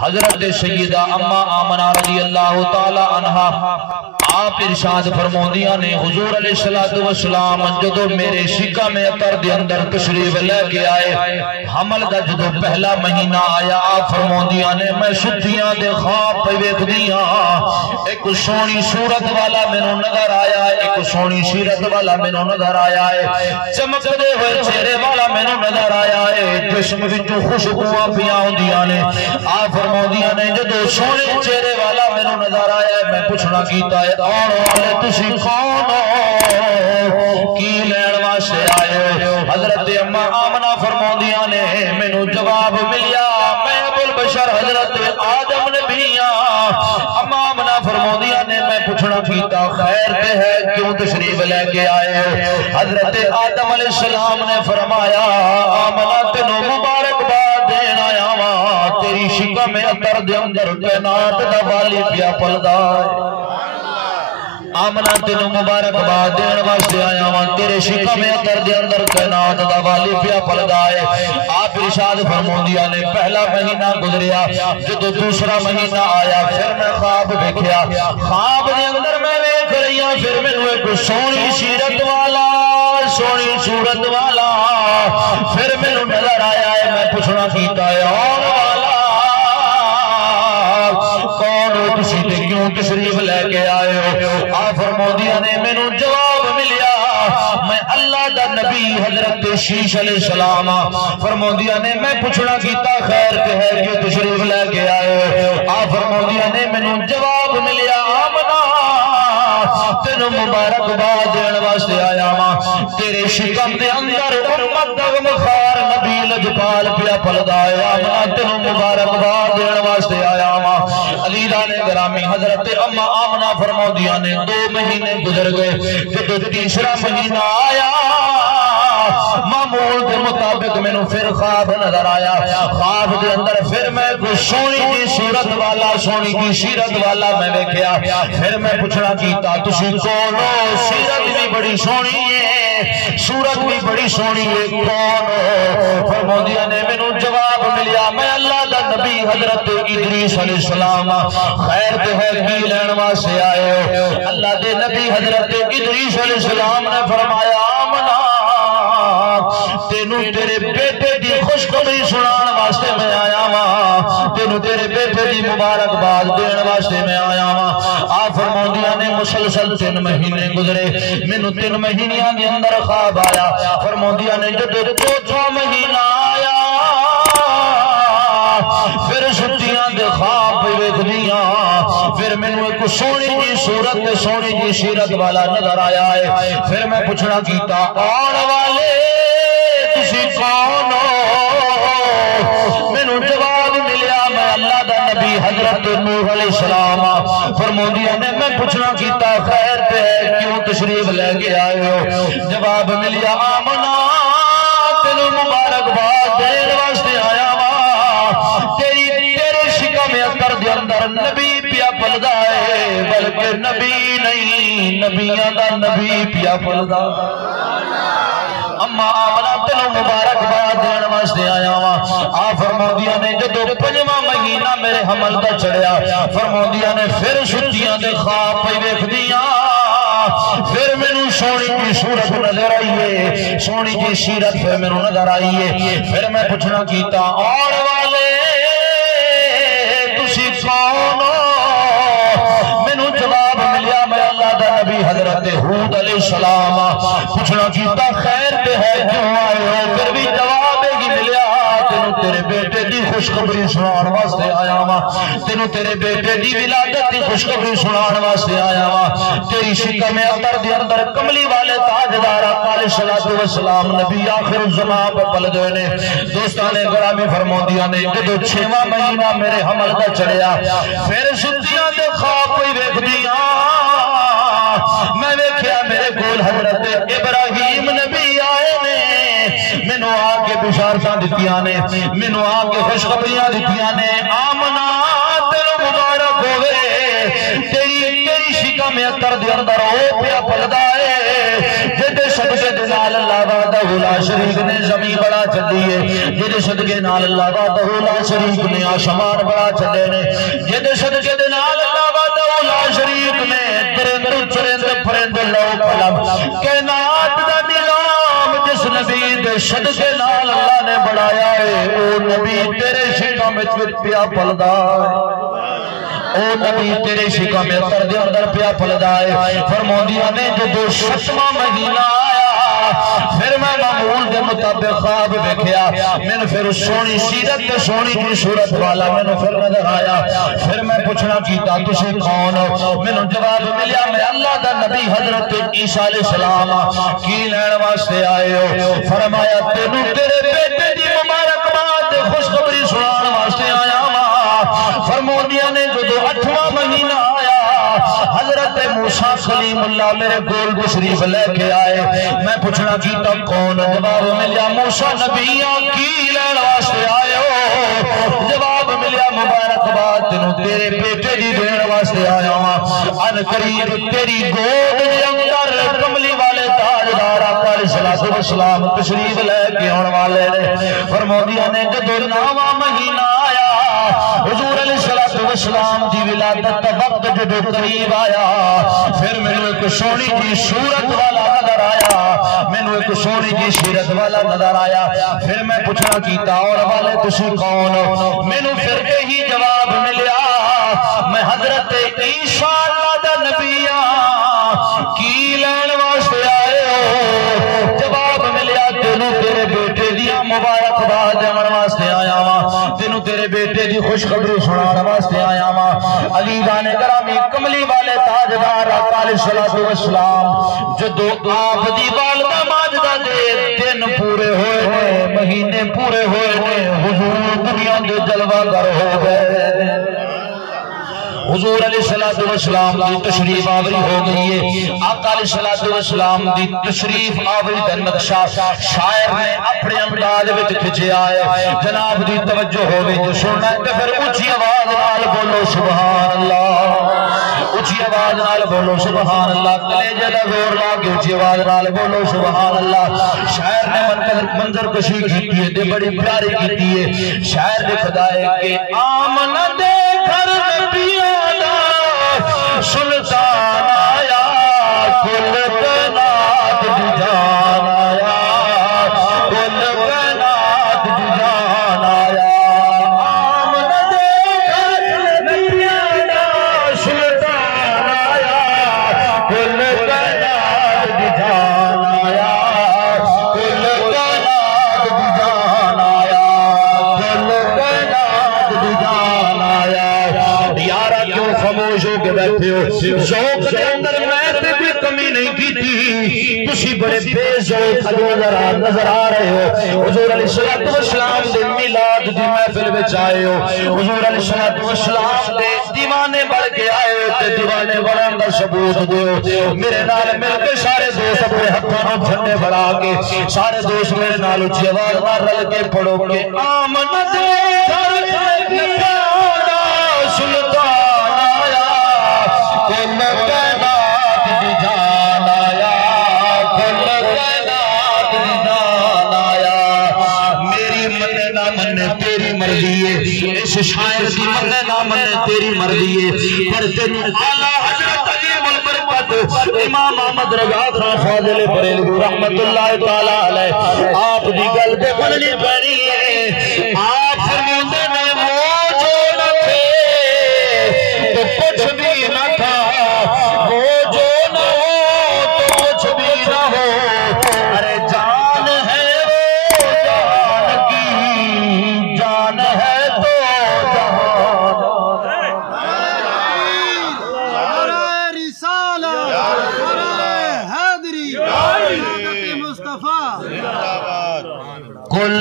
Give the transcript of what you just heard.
حضرت سیدہ اما آمنہ رضی اللہ تعالی عنہ آپ ارشاد فرمودیاں نے حضور علیہ السلام جدو میرے شکا میں اطر دے اندر تشریف لے کے آئے حمل دا جدو پہلا مہینہ آیا آپ فرمودیاں نے میں ستیاں دے خواب پہ ویکھ دیاں ایک سونی صورت والا میں نو نظر آیا ہے ایک سونی سیرت والا میں نو نظر آیا ہے چمک دے ہوئے چہرے والا میں نو نظر آیا ہے جسم وچوں خوشبوئاں پیاں ہوندیاں نے آپ فرمودیاں نے جدو سونے چہرے والا میں نو نظر آیا ہے میں پوچھنا کیتا ہے اور والے تسی کون ہو کی لین واسطے آئے ہو حضرت اما آمنہ فرمودیاں نے میں نو جواب ملیا میں ابو البشر حضرت آدم نبیاں اما آمنہ فرمودیاں نے میں پوچھنا کیتا خیر پہ ہے کیوں تشریف لے کے آئے ہو حضرت آدم علیہ السلام نے فرمایا آمنہ تنو مبارک باد دین آیا وہاں تیری شکا میں اندر دے اندر کائنات دا والی پیا پلدا آمنہ تینو مبارک باد دین واسطے آیا وہاں تیرے شکا میں اندر دے اندر کائنات دا والی پیا پلدا ہے آپ ارشاد فرمودیاں نے پہلا مہینہ گزریا جدو دوسرا مہینہ آیا پھر میں خواب دیکھیا خواب دے اندر میں دیکھ رہیا پھر میں ایک سونی سیرت والا سونی صورت والا پھر میں نظر آیا ہے میں پوچھنا کیتا ہے اور والا کون ہو تسی تے کیوں تشریف لے کے آئے ہو آپ فرمودیاں نے میں جواب ملیا میں اللہ دا نبی حضرت شیش علیہ السلام فرمودیاں نے میں پوچھنا کیتا خیر کہ ہے کیوں تشریف لے کے آئے ہو آپ فرمودیاں نے میں جواب ملیا آمنہ تینو مبارک باد دین واسطے آیا ماں تیرے شکم دے اندر امت دغم خار نبی لجپال پیا پلدا ہے آمنہ تینو مبارک باد دین واسطے آیا ماں علیدان گرامی حضرت اما آمنہ فرمودیاں نے 2 مہینے گزر گئے جدو تیسرا مہینہ آیا معمول کے مطابق میں نو پھر خواب نظر آیا خواب دے اندر پھر میں کوئی سونی کی صورت والا سونی کی سیرت والا میں دیکھیا پھر میں پوچھنا کیتا تسی کون ہو سیرت بھی بڑی سونی ہے صورت بھی بڑی سونی ہے کون ہو فرمودیاں نے میں نو جواب ملیا میں اللہ دا نبی حضرت ادریس علیہ السلام خیر تے ہے کی لین واسطے آئے ہو اللہ دے نبی حضرت ادریس علیہ السلام نے فرمایا آمنہ تینو تیرے بیٹے دی خوشخبری سنان واسطے میں آیا ماں تینو تیرے بیٹے دی مبارک باد دین واسطے میں آیا ماں آپ فرمودیاں نے مسلسل 3 مہینے گزرے میں نو 3 مہینیاں دی اندر خواب آیا فرمودیاں نے جدو 4تھا مہینہ آیا پھر ستیاں دے خواب پہ ویکھ دیاں پھر میں نے ایک سونی جی صورت سونی جی سیرت والا نظر آیا ہے پھر میں پوچھنا کیتا اور والے تسی کون ہو میں نے جواب ملیا میں اللہ دا نبی حضرت نوح علیہ السلام فرمودیاں نے میں پوچھنا کیتا خیر پہ ہے کیوں تشریف لے کے آئے ہو جواب ملیا آمنہ تینو مبارک باد دین واسطے آیا تیرے شکا میں اندر دے اندر نبی پیا پلدا ہے بلکہ نبی نہیں نبیاں دا نبی پیا پلدا اما آمنہ تینو مبارک باد دین واسطے آیا ہوا آپ فرمودیاں نے جدو 5واں مہینہ میرے حمل دا چڑھیا فرمودیاں نے پھر ستیاں دے خواب پہ ویکھ دیاں پھر میں نو سونی کی صورت نظر آئیے سونی کی سیرت پھر میں نو نظر آئیے پھر میں پوچھنا کیتا اور والے تسی کون ہو میں نو جواب ملیا میں اللہ دا نبی حضرت ہود علیہ السلام پوچھنا کیتا خیر پہ ہے کیوں آئے ہو پھر بھی جواب ہی ملیا تینو تیرے بیٹے دی خوشخبری سنان واسطے آیا ہوا تینو تیرے بیٹے دی ولادت دی خوشخبری سنان واسطے آیا ہوا تیری شکم اندر دی اندر کملی والے تاجدار آقا علیہ السلام نبی آخر الزمان پر پل گئے نے دوستان گرامی فرمودیاں نے جدو 6واں مہینہ میرے حمل دا چڑھیا پھر ستیاں دے خواب کوئی ویکھ دیاں میں ویکھیا میرے کول حضرت ابراہیم نبی آئے نے مینو آگے بشارتاں دتیاں نے مینو آگے خوشخبریاں دتیاں نے آمنہ تینو مبارک ہوئے تیری شکا میں اندر دے اندر او پیا پلدا ہے جدے صدقے دے نال اللہ وحدہ لا شریک نے زمین بڑا چلی ہے جدے صدقے نال نال اللہ وحدہ لا شریک نے آسمان بڑا چھڈے نے جدے صدقے دے نال اللہ وحدہ لا شریک نے درند چرند پرند لو قلم کائنات دا نظام جس نبی دے صدقے نال اللہ نے بڑھایا ہے او نبی تیرے شکم وچ پیا پلدا او نبی تیرے شکم میں اتر دے اندر پیا پھلدا ہے فرماندیاں نے جو 7واں مہینہ پھر میں معمول کے مطابق خواب دیکھیا میں پھر سونی سیرت تے سونی کی صورت والا میں پھر نظر آیا پھر میں پوچھنا کیتا تسی کون ہو میں جواب ملیا میں اللہ دا نبی حضرت عیسیٰ علیہ السلام کی لین واسطے آئے ہو فرمایا تینوں تیرے بیٹے دی مبارکباد خوشخبری سنان واسطے آیا ہوں فرماندیاں نے جو 8واں مہینہ آیا حضرت موسیٰ کلیم اللہ میرے گول تشریف لے کے آئے میں پوچھنا کیتا کون جواب ملیا موسیٰ نبیاں کی لین واسطے آئے ہو جواب ملیا مبارکباد تینوں تیرے بیٹے دی دین واسطے آیا ہوں ان قریب تیری گود دے اندر کملی والے تاجدار آقا علیہ السلام تشریف لے کے آن والے نے فرماندیاں نے جدو 9واں مہینہ آیا حضور علیہ السلام دی ولادت وقت جدو قریب آیا پھر میں نے ایک سونی کی صورت والا نظر آیا میں نے ایک سونی کی صورت والا نظر آیا پھر میں پوچھنا کیتا اور والے تسی کون ہو میں نے پھر یہی جواب ملیا میں حضرت عیسیٰ اللہ دا نبی کی لین واسطے آئے ہو جواب ملیا تینوں تیرے بیٹے دیا مبارکباد دیون واسطے آیا ہوں تینوں تیرے بیٹے دی خوشخبری سنان واسطے آیا ہوں عزیزان گرامی کملی والے تاجدار آقا علیہ السلام جدو آپ دی والدہ ماجدہ دے دن پورے ہوئے ہیں مہینے پورے ہوئے ہیں حضور دنیا دے جلوہ گر ہو گئے حضور علیہ السلام دی تشریف آوری ہو گئی ہے آقا علیہ السلام دی تشریف آوری دا نقشہ شاعر نے اپنے انداز وچ کھچیا ہے جناب دی توجہ ہو گئی جو سننا ہے کہ پھر اونچی آواز نال بولو سبحان اللہ اونچی آواز نال بولو سبحان اللہ کلیجے دا زور لا کے اونچی آواز نال بولو سبحان اللہ شاعر نے منظر کشی کی ہے دے بڑی پیاری کی ہے شاعر نے خدائے کہ آمنہ دے گھر نبیوں سلطان آیا کل کائنات دی جان آیا کل کائنات دی جان آیا آمد گھر نبیوں سلطان آیا کل کائنات دی جان آیا کل کائنات دی جان آیا کل کائنات دی جان آیا یارا کیوں خاموش ہو کے بیٹھے ہو ذوق کے اندر میں تے کوئی کمی نہیں کی تھی تسی بڑے بے ذوق نظر آ رہے ہو حضور علیہ السلام دے میلاد دی محفل وچ آئے ہو حضور علیہ السلام دے دیوانے بڑھ کے آئے ہو تے دیوانے بڑھن دا ثبوت دیو میرے نال مل کے سارے دوست اپنے ہتھاں نوں جھنڈے بڑھا کے سارے دوست میرے نال اونچی آواز نال رل کے پڑھو کہ آمن دے گھر سلطان آیا کل کائنات دی جان آیا کل کائنات دی جان آیا میری مننے نہ مننے تیری مرضی ہے اس شاعر دی مننے نہ مننے تیری مرضی ہے پر تینوں اعلیٰ حضرت عظیم البرکت امام احمد رضا خان فاضل بریلوی رحمت اللہ تعالی علیہ آپ دی گل تے بننی پڑی ہے آپ فرماندے نے کچھ بھی نہ تھا وہ جو نہ ہو تو کچھ بھی نہ ہو ارے جان ہے وہ جان کی جان ہے تو جان رسالہ حیدری مصطفیٰ کل